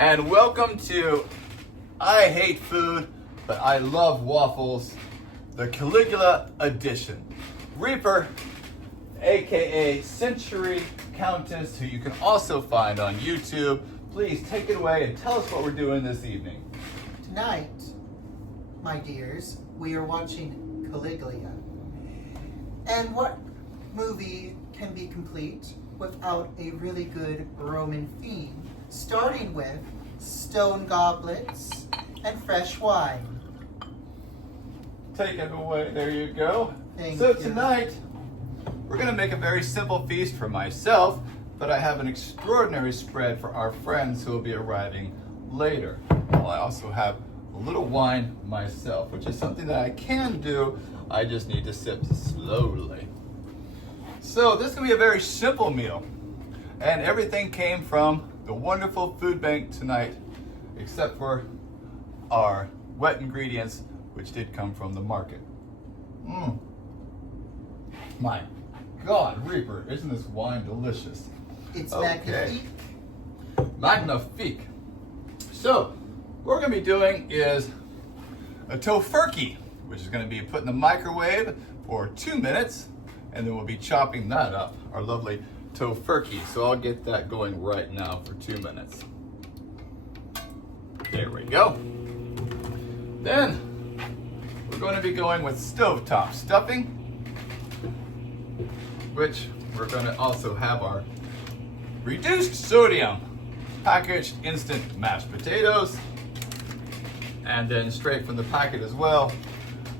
and welcome to I Hate Food, but I Love Waffles, the Caligula edition. Reaper, aka Century Countess, who you can also find on YouTube, please take it away and tell us what we're doing this evening. Tonight, my dears, we are watching Caligula. And what movie can be complete without a really good Roman theme, starting with stone goblets and fresh wine? Take it away, there you go. Thank so you. Tonight, we're gonna make a very simple feast for myself, but I have an extraordinary spread for our friends who will be arriving later. Well, I also have a little wine myself, which is something that I can do. I just need to sip slowly. So this is gonna be a very simple meal, and everything came from the wonderful food bank tonight, except for our wet ingredients, which did come from the market. My God, Reaper, isn't this wine delicious? It's Okay. magnifique. Magnifique. So, what we're gonna be doing is a tofurkey, which is gonna be put in the microwave for 2 minutes, and then we'll be chopping that up, our lovely tofurkey. So I'll get that going right now for 2 minutes. There we go. Then, we're going to be going with stovetop stuffing, which we're going to also have our reduced sodium packaged instant mashed potatoes, and then straight from the packet as well,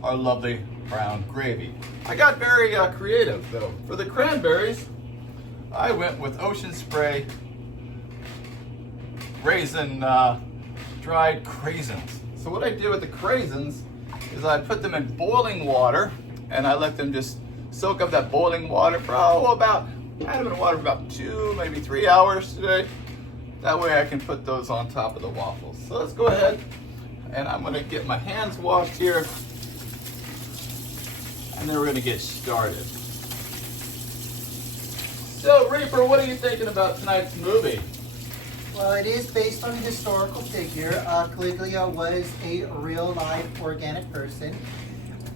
our lovely brown gravy. I got very creative though. For the cranberries, I went with Ocean Spray raisin, dried craisins. So what I did with the craisins is I put them in boiling water, and I let them just soak up that boiling water for I had them in water for about 2, maybe 3 hours today. That way I can put those on top of the waffles. So let's go ahead, and I'm gonna get my hands washed here, and then we're gonna get started. So Reaper, what are you thinking about tonight's movie? Well, it is based on a historical figure. Caligula was a real life organic person.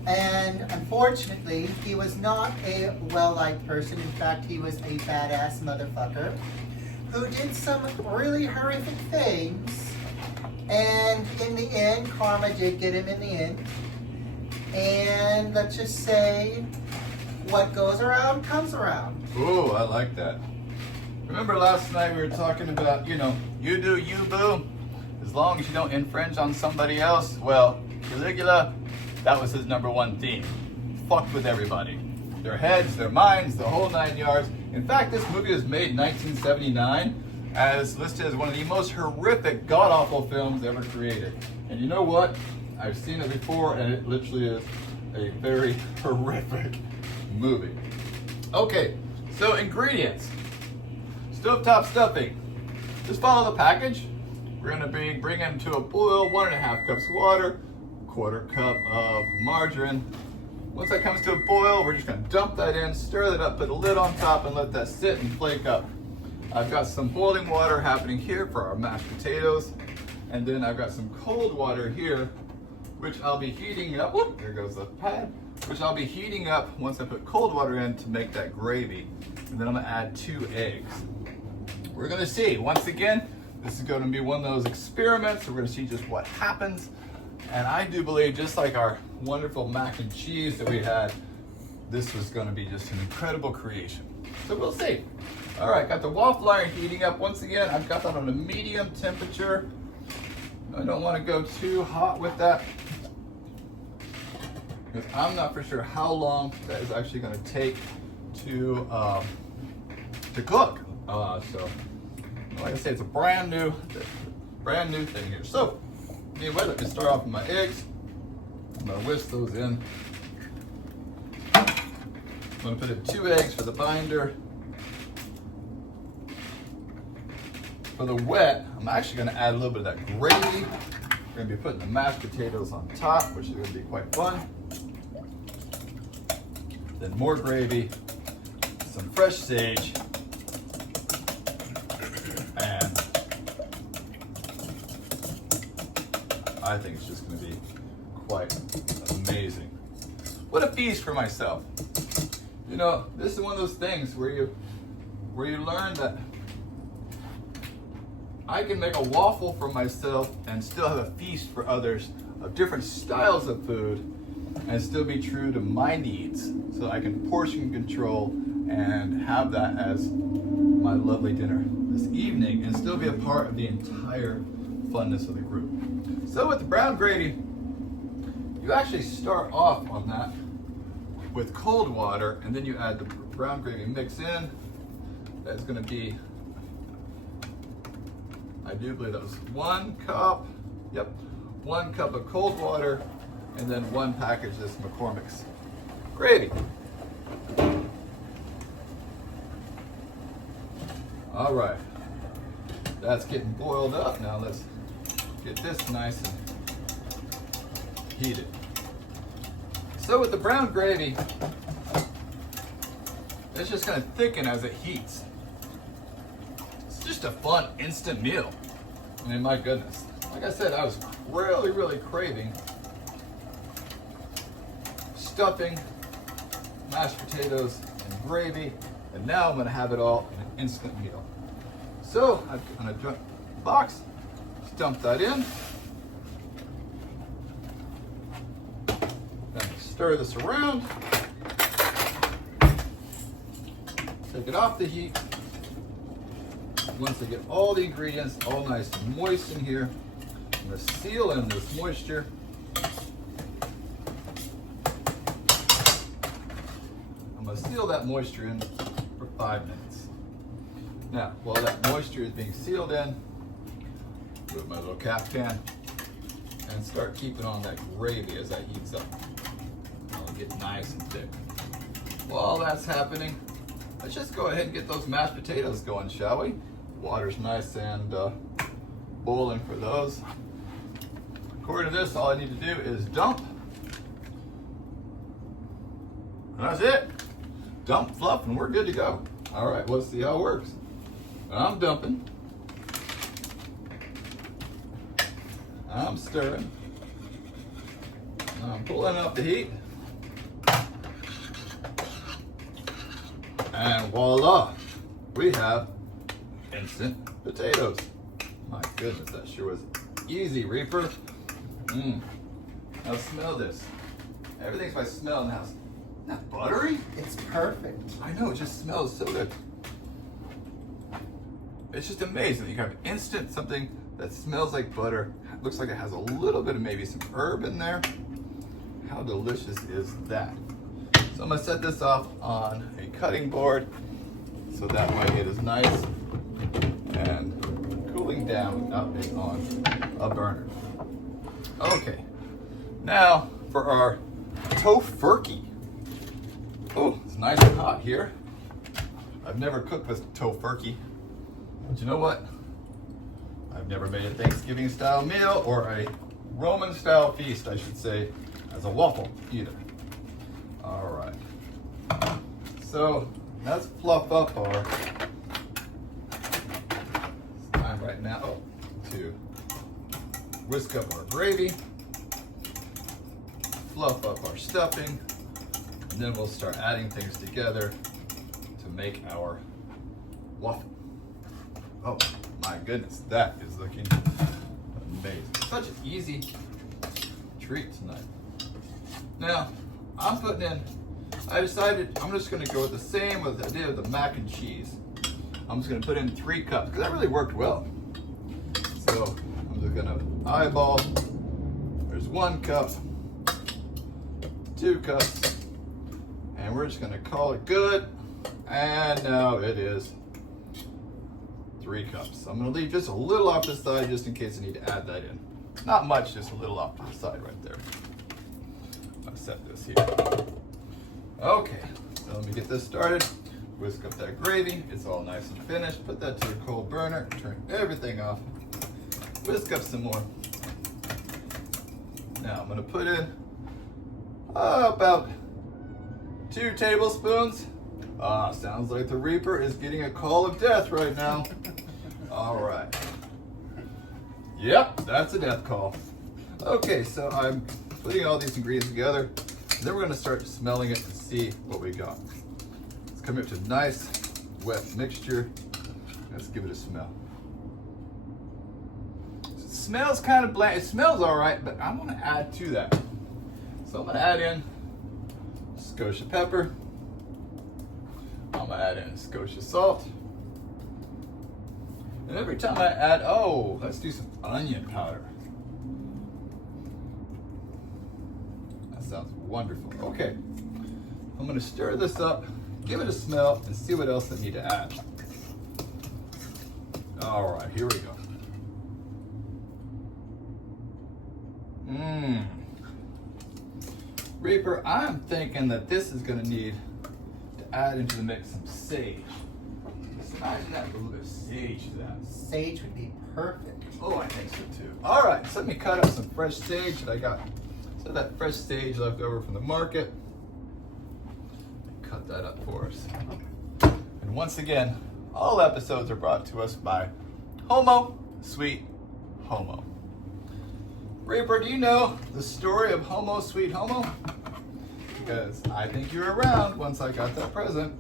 And unfortunately, he was not a well-liked person. In fact, he was a badass motherfucker who did some really horrific things. And in the end, karma did get him in the end. And let's just say, what goes around comes around. Ooh, I like that. Remember last night we were talking about, you do you, boo, as long as you don't infringe on somebody else. Well, Caligula, that was his #1 theme. Fucked with everybody. Their heads, their minds, the whole 9 yards. In fact, this movie was made in 1979, as listed as one of the most horrific, god-awful films ever created. And you know what? I've seen it before, and it literally is a very horrific movie. Okay, so ingredients. Stovetop stuffing. Just follow the package. We're gonna be bringing them to a boil, 1.5 cups of water, 1/4 cup of margarine. Once that comes to a boil, we're just gonna dump that in, stir that up, put a lid on top, and let that sit and flake up. I've got some boiling water happening here for our mashed potatoes, and then I've got some cold water here, which I'll be heating up. Whoop, there goes the pad. Which I'll be heating up once I put cold water in to make that gravy. And then I'm gonna add 2 eggs. We're gonna see, once again, this is gonna be one of those experiments. We're gonna see just what happens. And I do believe, just like our wonderful mac and cheese that we had, this was gonna be just an incredible creation. So we'll see. All right, got the waffle iron heating up. Once again, I've got that on a medium temperature. I don't wanna go too hot with that, because I'm not for sure how long that is actually gonna take to cook. So, like I say, it's a brand new thing here. So, anyway, let me start off with my eggs. I'm gonna whisk those in. I'm gonna put in 2 eggs for the binder. For the wet, I'm actually gonna add a little bit of that gravy. We're gonna be putting the mashed potatoes on top, which is gonna be quite fun. Then more gravy, some fresh sage, and I think it's just going to be quite amazing. What a feast for myself. You know, this is one of those things where you learn that I can make a waffle for myself and still have a feast for others of different styles of food and still be true to my needs, so I can portion control and have that as my lovely dinner this evening and still be a part of the entire funness of the group. So with the brown gravy, you actually start off on that with cold water, and then you add the brown gravy mix in. That's going to be, I do believe that was 1 cup. Yep, 1 cup of cold water, and then 1 package of this McCormick's gravy. All right, that's getting boiled up. Now let's get this nice and heated. So with the brown gravy, it's just going to thicken as it heats. It's just a fun instant meal. I mean, my goodness. Like I said, I was really craving stuffing, mashed potatoes, and gravy, and now I'm going to have it all in an instant meal. So I'm going to box, just dump that in. Then stir this around. Take it off the heat. Once I get all the ingredients all nice and moist in here, I'm going to seal in this moisture. I'm going to seal that moisture in for 5 minutes. Now, while that moisture is being sealed in, move my little caftan and start keeping on that gravy as that heats up. It'll get nice and thick. While that's happening, let's just go ahead and get those mashed potatoes going, shall we? Water's nice and boiling for those. According to this, all I need to do is dump. And that's it. Dump, fluff, and we're good to go. All right, let's see how it works. I'm dumping. I'm stirring. I'm pulling up the heat. And voila, we have instant potatoes. My goodness, that sure was easy, Reaper. Now smell this. Everything's by smell in the house. Isn't that buttery? It's perfect. I know, it just smells so good. It's just amazing. You have instant something that smells like butter. Looks like it has a little bit of maybe some herb in there. How delicious is that? So I'm gonna set this off on a cutting board so that way it is nice and cooling down without being on a burner. Okay, now for our tofurkey. Oh, it's nice and hot here. I've never cooked with tofurkey, but you know what? I've never made a Thanksgiving style meal or a Roman style feast, I should say, as a waffle either. All right, so let's fluff up our, it's time right now to whisk up our gravy, fluff up our stuffing, and then we'll start adding things together to make our waffle. Oh my goodness, that is looking amazing. Such an easy treat tonight. Now, I'm putting in, I decided I'm just gonna go with the same with the idea of the mac and cheese. I'm just gonna put in 3 cups, because that really worked well. So I'm just gonna eyeball, there's 1 cup, 2 cups, and we're just gonna call it good. And now it is 3 cups. I'm gonna leave just a little off the side just in case I need to add that in. Not much, just a little off to the side right there. I'll set this here. Okay, so let me get this started. Whisk up that gravy. It's all nice and finished. Put that to your cold burner. Turn everything off. Whisk up some more. Now I'm gonna put in about 2 tablespoons. Sounds like the Reaper is getting a call of death right now. All right. Yep, that's a death call. Okay, so I'm putting all these ingredients together. And then we're gonna start smelling it and see what we got. It's coming up to a nice, wet mixture. Let's give it a smell. It smells kind of bland. It smells all right, but I want to add to that. So I'm gonna add in Scotia pepper. I'm gonna add in Scotia salt. And every time I add, oh, let's do some onion powder. That sounds wonderful. Okay, I'm gonna stir this up, give it a smell, and see what else I need to add. All right, here we go. Reaper, I'm thinking that this is gonna need to add into the mix some sage. Just imagine that, a little bit of sage to that. Sage would be perfect. Oh, I think so too. All right, so let me cut up some fresh sage that I got. So that fresh sage left over from the market. Cut that up for us. And once again, all episodes are brought to us by Homo Sweet Homo. Reaper, do you know the story of Homo Sweet Homo? Because I think you were around once I got that present.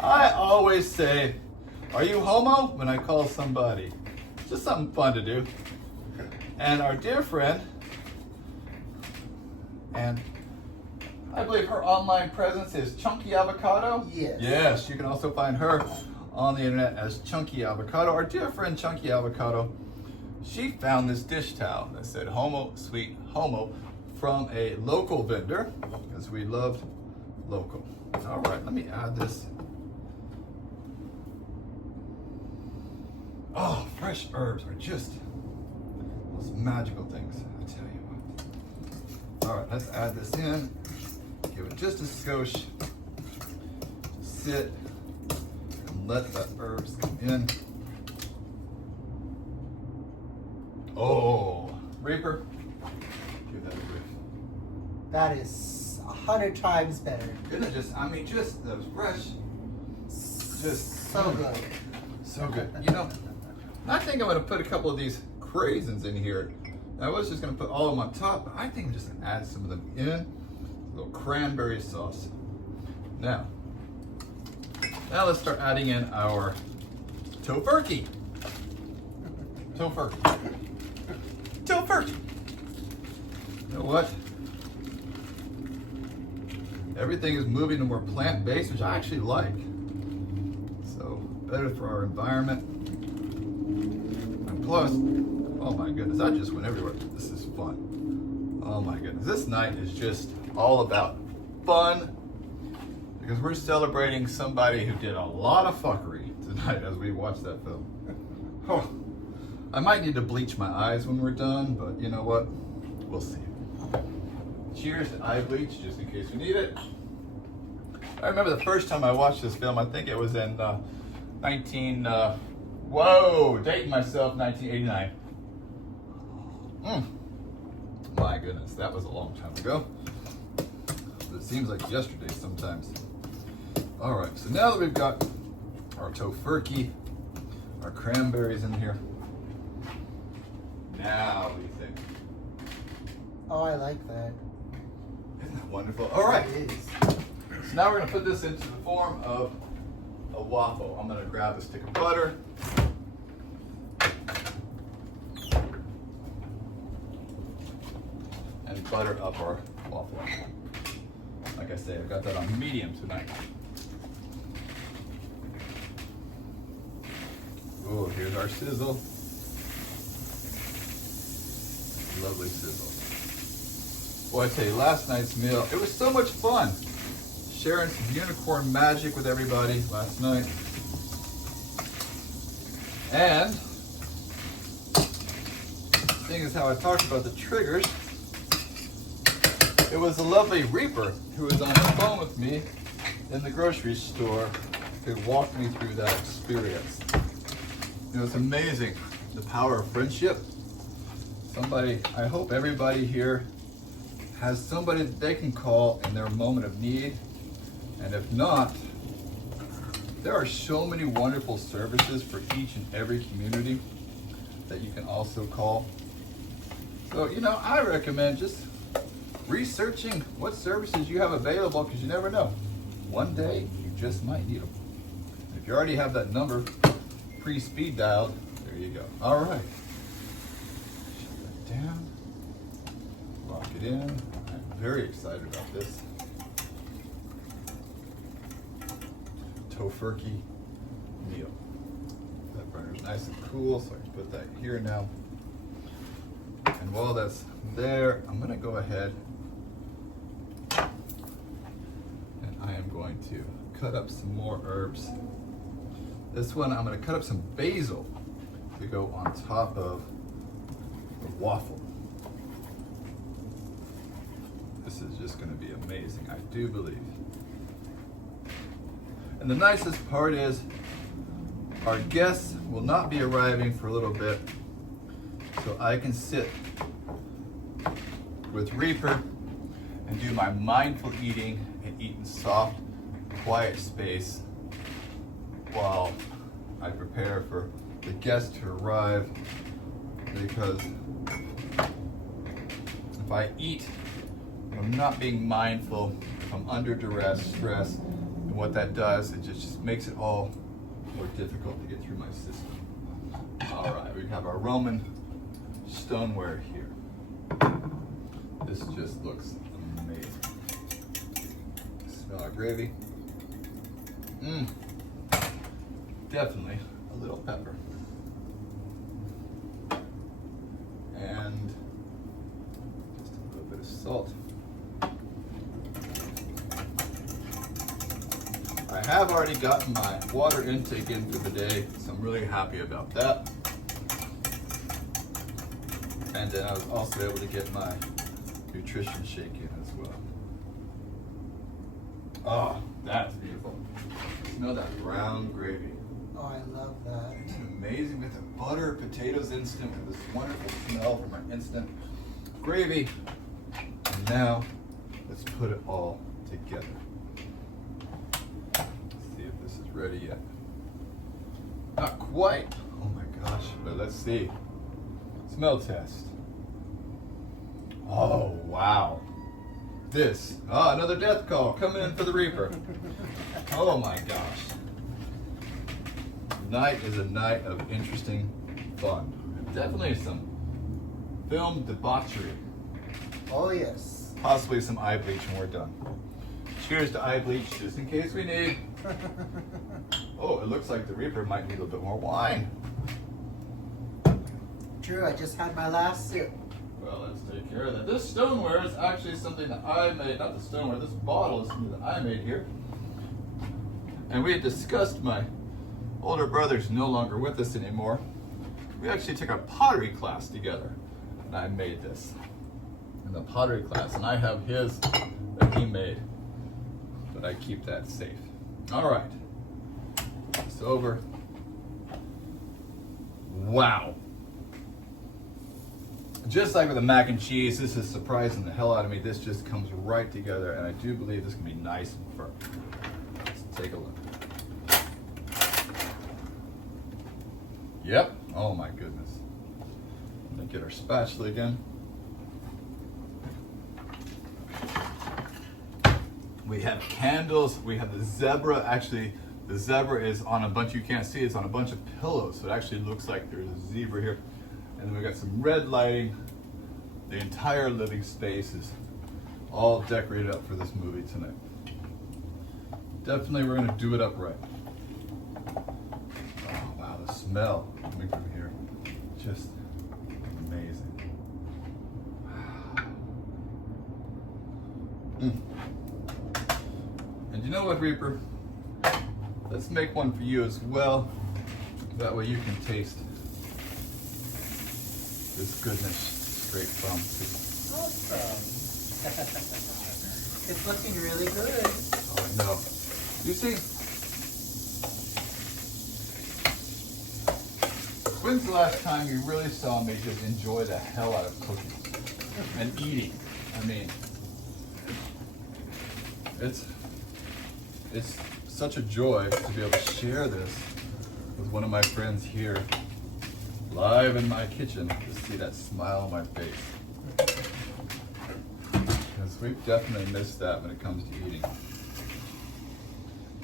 I always say, are you homo? When I call somebody. Just something fun to do. And our dear friend, and I believe her online presence is Chunky Avocado. Yes. Yes, you can also find her on the internet as Chunky Avocado. Our dear friend Chunky Avocado, she found this dish towel that said Homo Sweet Homo from a local vendor, because we loved local. All right, let me add this. Oh, fresh herbs are just those magical things, I tell you what. All right, let's add this in. Give it just a skosh. Sit and let the herbs come in. Oh, Reaper, give that a whiff. That is 100 times better. Isn't it just, I mean, just those fresh, just So good. so good. You know, I think I'm gonna put a couple of these craisins in here. I was just gonna put all of them on top, but I think I'm just gonna add some of them in. A little cranberry sauce. Now let's start adding in our tofurkey. Tofurkey. Tofurkey. You know what? Everything is moving to more plant-based, which I actually like. So better for our environment. And plus, oh my goodness, I just went everywhere. This is fun. Oh my goodness, this night is just all about fun, because we're celebrating somebody who did a lot of fuckery tonight as we watch that film. Oh, I might need to bleach my eyes when we're done, but you know what? We'll see. Cheers to eye bleach, just in case you need it. I remember the first time I watched this film, I think it was in dating myself, 1989. My goodness, that was a long time ago. It seems like yesterday sometimes. All right, so now that we've got our tofurkey, our cranberries in here, now what do you think? Oh, I like that. Isn't that wonderful? All right, It is. so now we're gonna put this into the form of a waffle. I'm gonna grab a stick of butter. And butter up our waffle. Like I say, I've got that on medium tonight. Oh, here's our sizzle. Lovely sizzle. Boy, I tell you, last night's meal, it was so much fun. Sharing some unicorn magic with everybody last night. And, seeing as how I talked about the triggers, it was a lovely Reaper who was on the phone with me in the grocery store who walked me through that experience. You know, it's amazing, the power of friendship. I hope everybody here has somebody that they can call in their moment of need. And if not, there are so many wonderful services for each and every community. that you can also call. So, you know, I recommend just researching what services you have available, because you never know. One day, you just might need them. If you already have that number pre-speed dialed, there you go. All right. Shut that down. Lock it in. I'm very excited about this. Tofurkey meal. That burner's nice and cool, so I can put that here now. And while that's there, I'm gonna go ahead and I am going to cut up some more herbs. This one, I'm gonna cut up some basil to go on top of the waffle. This is just gonna be amazing, I do believe. And the nicest part is our guests will not be arriving for a little bit, so I can sit with Reaper and do my mindful eating and eat in soft, quiet space while I prepare for the guests to arrive, because if I eat, I'm not being mindful, if I'm under duress, stress, and what that does, it just makes it all more difficult to get through my system. All right, we have our Roman stoneware here. This just looks amazing. Smell our gravy. Definitely a little pepper. And just a little bit of salt. I have already gotten my water intake in for the day, so I'm really happy about that. And then I was also able to get my nutrition shake in as well. Oh, that's beautiful. Smell that brown gravy. Oh, I love that. It's amazing with the butter, potatoes instant, with this wonderful smell from our instant gravy. And now, let's put it all together. Let's see if this is ready yet. Not quite. Oh my gosh, but let's see. Smell test. Oh, wow. This. Ah, another death call coming in for the Reaper. Oh my gosh. Tonight is a night of interesting fun. Definitely some film debauchery. Oh, yes. Possibly some eye bleach when we're done. Cheers to eye bleach, just in case we need. Oh, it looks like the Reaper might need a little bit more wine. True, I just had my last sip. Well, let's take care of that. This stoneware is actually something that I made, not the stoneware, this bottle is something that I made here. And we had discussed, my older brother's no longer with us anymore. We actually took a pottery class together, and I made this in the pottery class, and I have his that he made, but I keep that safe. All right, it's over. Wow. Just like with the mac and cheese, this is surprising the hell out of me. This just comes right together, and I do believe this can be nice and firm. Let's take a look. Yep. Oh my goodness. I'm gonna get our spatula again. We have candles. We have the zebra. Actually, the zebra is on a bunch, you can't see, it's on a bunch of pillows. So it actually looks like there's a zebra here. And then we got some red lighting. The entire living space is all decorated up for this movie tonight. Definitely we're gonna do it up right. Oh wow, the smell coming from here, just amazing. And you know what, Reaper? Let's make one for you as well. That way you can taste this goodness straight from. Awesome. It's looking really good. Oh, I know. You see, when's the last time you really saw me just enjoy the hell out of cooking and eating? I mean, it's such a joy to be able to share this with one of my friends here live in my kitchen to see that smile on my face. Because we've definitely missed that when it comes to eating.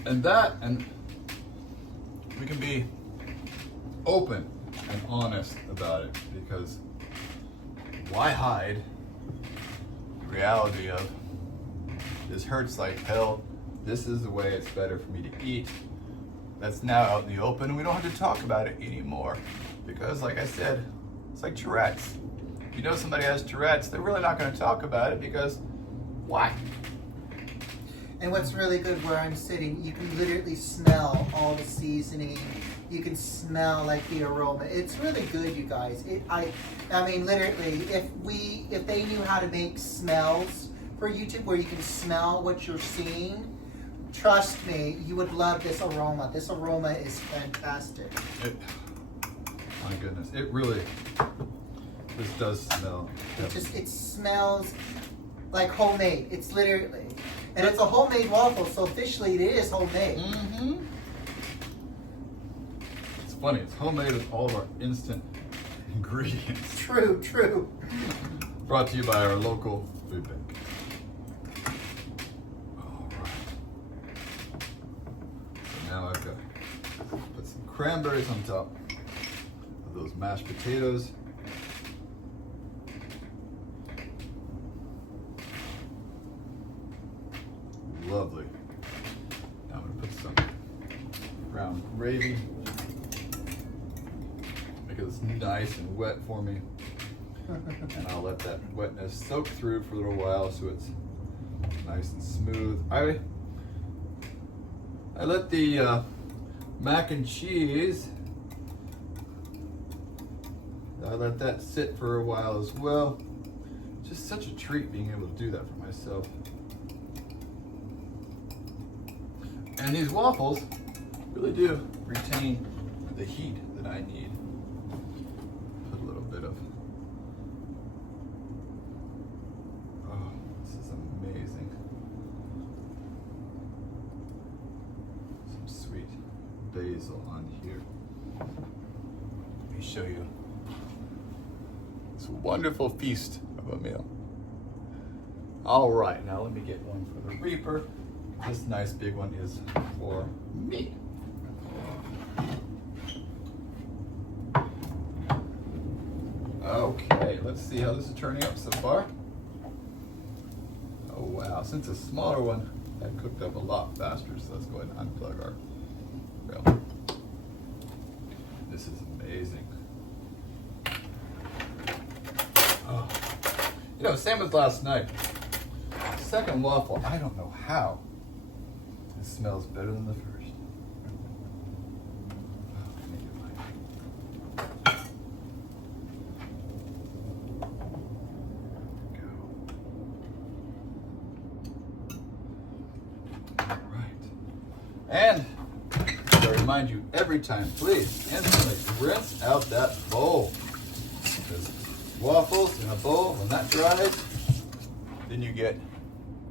And we can be open and honest about it, because why hide the reality of this hurts like hell, this is the way it's better for me to eat. That's now out in the open, and we don't have to talk about it anymore. Because like I said, it's like Tourette's. If you know somebody has Tourette's, they're really not going to talk about it, because why? And what's really good where I'm sitting, you can literally smell all the seasoning. You can smell like the aroma. It's really good, you guys. I mean, literally, if they knew how to make smells for YouTube where you can smell what you're seeing, trust me, you would love this aroma. This aroma is fantastic. My goodness, it really, this does smell. It smells like homemade. It's literally, and it's a homemade waffle, so officially it is homemade. Mm-hmm. It's funny, it's homemade with all of our instant ingredients. True, true. Brought to you by our local food bank. All right. So now I've got to put some cranberries on top of those mashed potatoes. Lovely. Now I'm going to put some brown gravy. Make it nice and wet for me. And I'll let that wetness soak through for a little while so it's nice and smooth. I let the mac and cheese, I let that sit for a while as well. Just such a treat being able to do that for myself. And these waffles really do retain the heat that I need. Put a little bit of, oh, this is amazing. Some sweet basil on here. Let me show you this wonderful feast of a meal. All right, now let me get one for the Reaper. This nice big one is for me. Okay, let's see how this is turning up so far. Oh wow, since a smaller one had cooked up a lot faster, so let's go ahead and unplug our grill. This is amazing. Oh. You know, same as last night. Second waffle, I don't know how. It smells better than the first. And I remind you every time, please instantly rinse out that bowl. Because waffles in a bowl, when that dries, then you get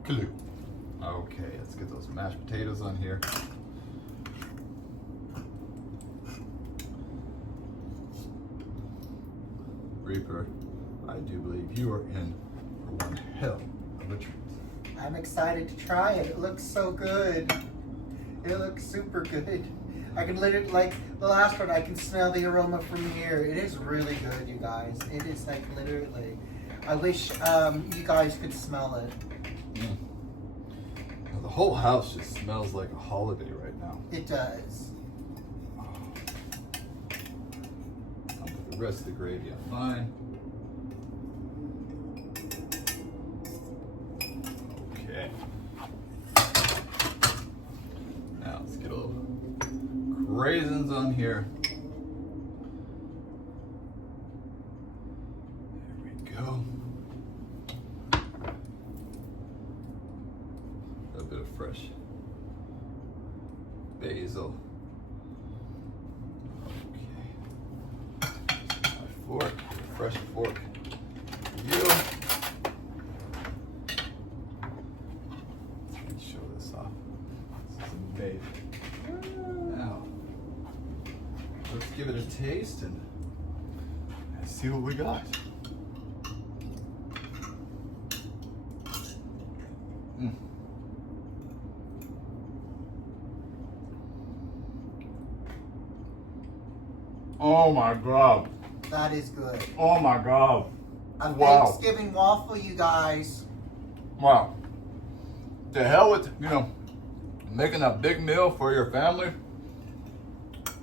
glue. Okay, let's get those mashed potatoes on here. Reaper, I do believe you are in for one hell of a treat. I'm excited to try it. It looks so good. It looks super good. I can literally, like the last one, I can smell the aroma from here. It is really good, you guys. It is like literally. I wish you guys could smell it. Mm. Well, the whole house just smells like a holiday right now. It does. Oh. I'll put the rest of the gravy on mine. Okay. Now let's get a little raisins on here. There we go. A bit of fresh basil. Okay. My fork, fresh fork. You. Let me show this off. This is amazing. Now, let's give it a taste and see what we got. Mm. Oh my God. That is good. Oh my God. A Wow. Thanksgiving waffle, you guys. Wow. To hell with, making a big meal for your family.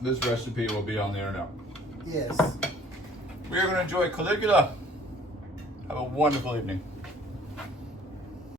This recipe will be on the internet. Yes. We are going to enjoy Caligula. Have a wonderful evening.